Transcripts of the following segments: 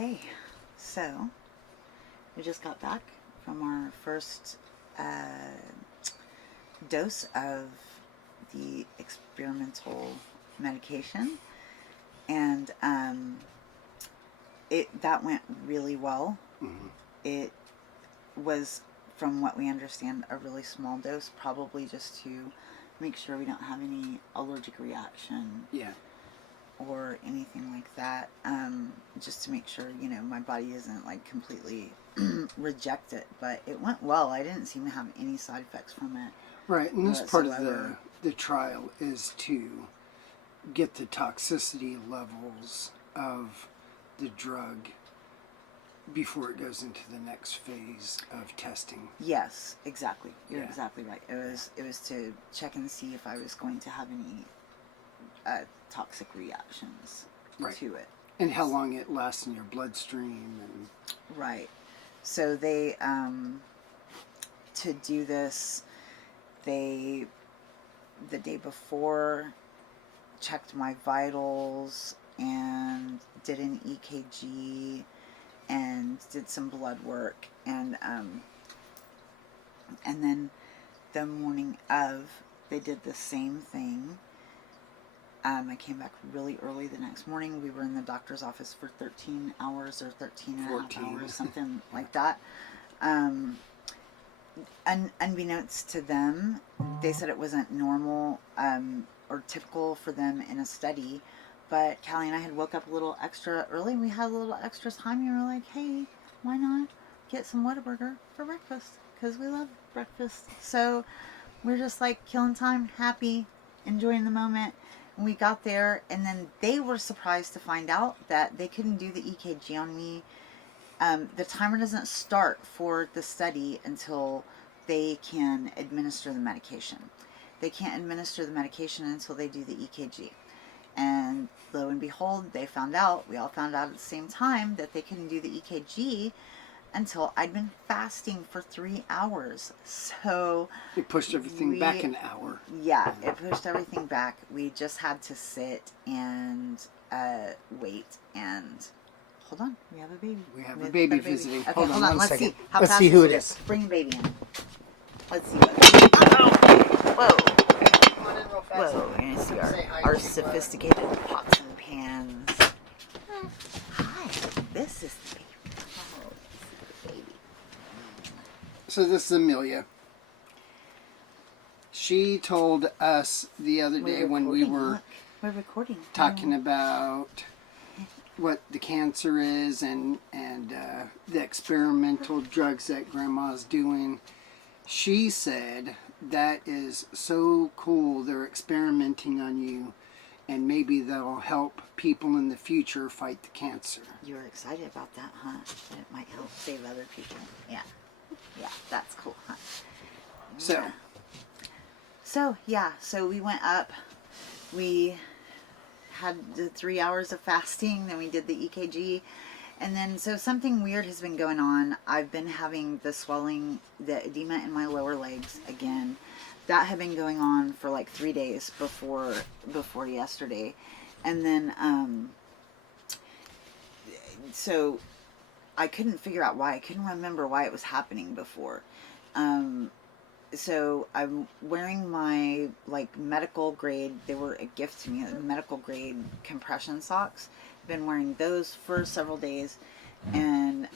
Okay, so we just got back from our first dose of the experimental medication, and that went really well. Mm-hmm. It was, from what we understand, a really small dose, probably just to make sure we don't have any allergic reaction. Yeah. Or anything like that, just to make sure, my body isn't like completely reject it. But it went well. I didn't seem to have any side effects from it. Right, and this part of whatsoever. the trial is to get the toxicity levels of the drug before it goes into the next phase of testing. Yes, exactly. You're Yeah. exactly right. It was to check and see if I was going to have any toxic reactions Right. to it. And how long it lasts in your bloodstream. And Right. So they, to do this, the day before, checked my vitals and did an EKG and did some blood work, and then the morning of, they did the same thing. I came back really early the next morning. We were in the doctor's office for 13 hours or 13 and a half 14. hours, something like that. Unbeknownst to them, they said it wasn't normal or typical for them in a study. But Callie and I had woke up a little extra early, and we had a little extra time, and we were like, hey, why not get some Whataburger for breakfast? Because we love breakfast. So we're just like killing time, happy, enjoying the moment. And we got there, and then they were surprised to find out that they couldn't do the EKG on me. The timer doesn't start for the study until they can administer the medication. They can't administer the medication until they do the EKG. And lo and behold, we all found out at the same time, that they couldn't do the EKG until I'd been fasting for 3 hours. So it pushed everything back an hour. Yeah, it pushed everything back. We just had to sit and wait. And hold on, we have a baby. We have a baby visiting. Okay, hold on Let's second. see how Let's fast see who it this is. Bring the baby in. Let's see what. Whoa! Come on in real fast. Whoa! You're gonna see Say hi our to, sophisticated pots and pans. Hi, this is the baby. Oh, this is the baby. So this is Amelia. She told us the other day when we were Look, we're recording. talking about what the cancer is and the experimental drugs that Grandma's doing. She said that is so cool. They're experimenting on you, and maybe that'll help people in the future fight the cancer. You were excited about that, huh? That it might help save other people. Yeah. Yeah, that's cool, huh? So we went up. We had the 3 hours of fasting, then we did the EKG. And then, so something weird has been going on. I've been having the swelling, the edema in my lower legs again. That had been going on for like 3 days before yesterday. And then, so I couldn't figure out why. I couldn't remember why it was happening before. So I'm wearing my like medical grade, they were a gift to me, medical grade compression socks. Been wearing those for several days. And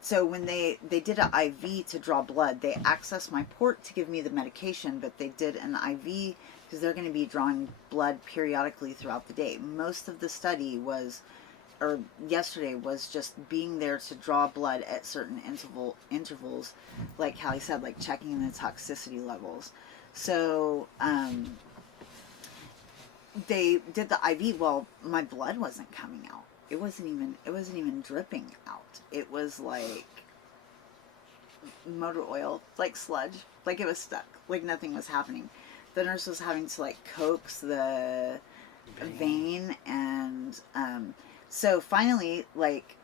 so when they did an IV to draw blood, they accessed my port to give me the medication, but they did an IV because they're going to be drawing blood periodically throughout the day. Most of the study yesterday was just being there to draw blood at certain intervals, like Callie said, like checking the toxicity levels. So they did the IV. Well, my blood wasn't coming out. It wasn't even dripping out. It was like motor oil, like sludge, like it was stuck, like nothing was happening. The nurse was having to like coax the vein, and so finally, like,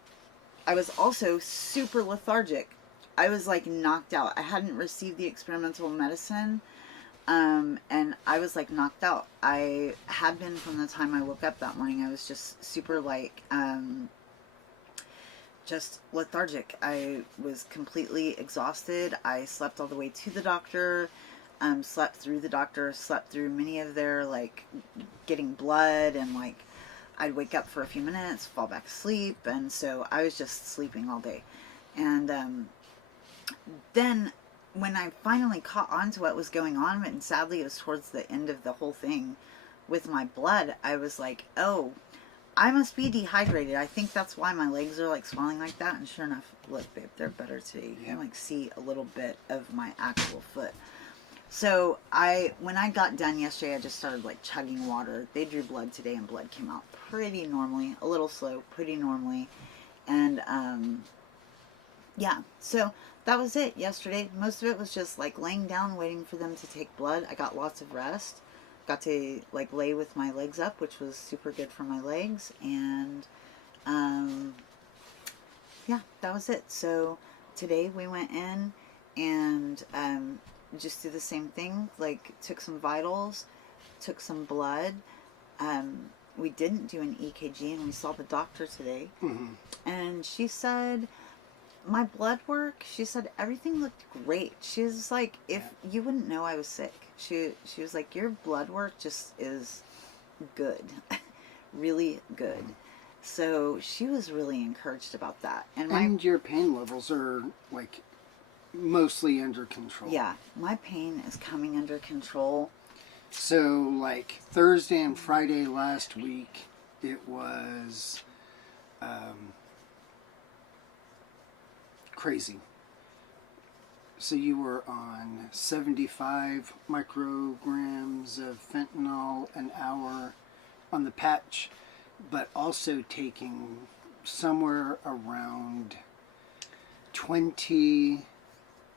I was also super lethargic. I was like knocked out. I hadn't received the experimental medicine And I was like knocked out. I had been from the time I woke up that morning. I was just super like, just lethargic. I was completely exhausted. I slept all the way to the doctor, slept through the doctor, slept through many of their like getting blood, and like I'd wake up for a few minutes, fall back asleep, and so I was just sleeping all day. And then when I finally caught on to what was going on, and sadly it was towards the end of the whole thing with my blood, I was like, oh, I must be dehydrated. I think that's why my legs are like swelling like that. And sure enough, look, babe, they're better today. You can like see a little bit of my actual foot. So when I got done yesterday, I just started like chugging water. They drew blood today, and blood came out pretty normally, a little slow, pretty normally. And yeah, so that was it yesterday. Most of it was just like laying down, waiting for them to take blood. I got lots of rest. Got to like lay with my legs up, which was super good for my legs. And yeah, that was it. So today we went in and just did the same thing. Like took some vitals, took some blood. We didn't do an EKG, and we saw the doctor today. Mm-hmm. And she said my blood work, she said everything looked great. She was like, if you wouldn't know I was sick. She was like, your blood work just is good. Really good. So she was really encouraged about that. And your pain levels are like mostly under control. Yeah, my pain is coming under control. So like Thursday and Friday last week, it was crazy. So you were on 75 micrograms of fentanyl an hour on the patch, but also taking somewhere around 20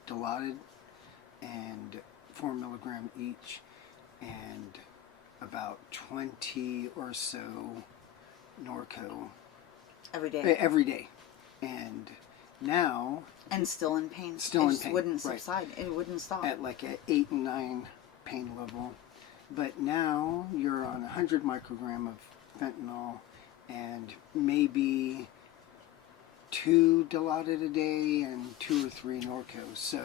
Dilaudid and 4 milligram each, and about 20 or so Norco Every day. every day. And now, and still in pain. Still it in just pain, wouldn't right. subside. It wouldn't stop. at like an 8 and 9 pain level. But now you're on 100 microgram of fentanyl and maybe 2 Dilaudid a day and 2 or 3 Norco. So,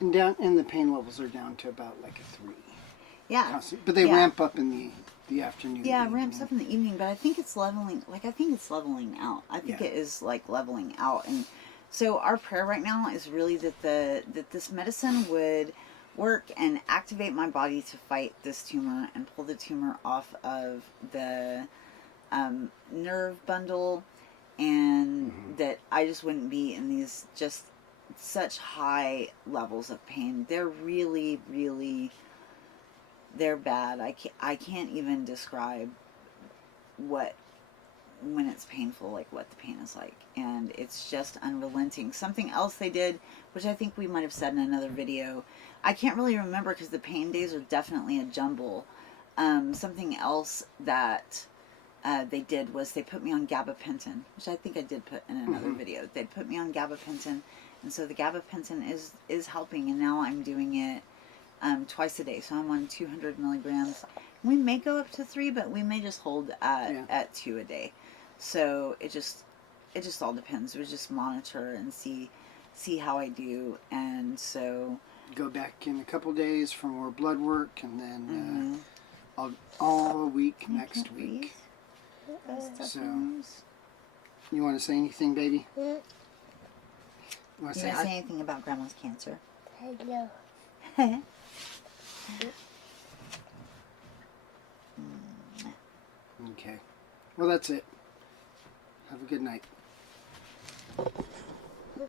and the pain levels are down to about like a 3. Yeah. Constant. But they Yeah. ramp up in the afternoon. Yeah, it ramps up in the evening, but I think it's leveling. Like I think it's leveling out. I think Yeah. it is like leveling out, and so our prayer right now is really that that this medicine would work and activate my body to fight this tumor and pull the tumor off of the nerve bundle, and that I just wouldn't be in these just such high levels of pain. They're really, really. They're bad. I can't even describe when it's painful, like what the pain is like. And it's just unrelenting. Something else they did, which I think we might have said in another video, I can't really remember because the pain days are definitely a jumble. Something else that they did was they put me on gabapentin, which I think I did put in another video. They put me on gabapentin, and so the gabapentin is helping, and now I'm doing it twice a day. So I'm on 200 milligrams. We may go up to 3, but we may just hold at 2 a day. So it just all depends. We just monitor and see how I do. And so Go back in a couple days for more blood work, and then all week next week. So, you want to say anything, baby? You want to say anything about Grandma's cancer? No. Okay. Well, that's it. Have a good night.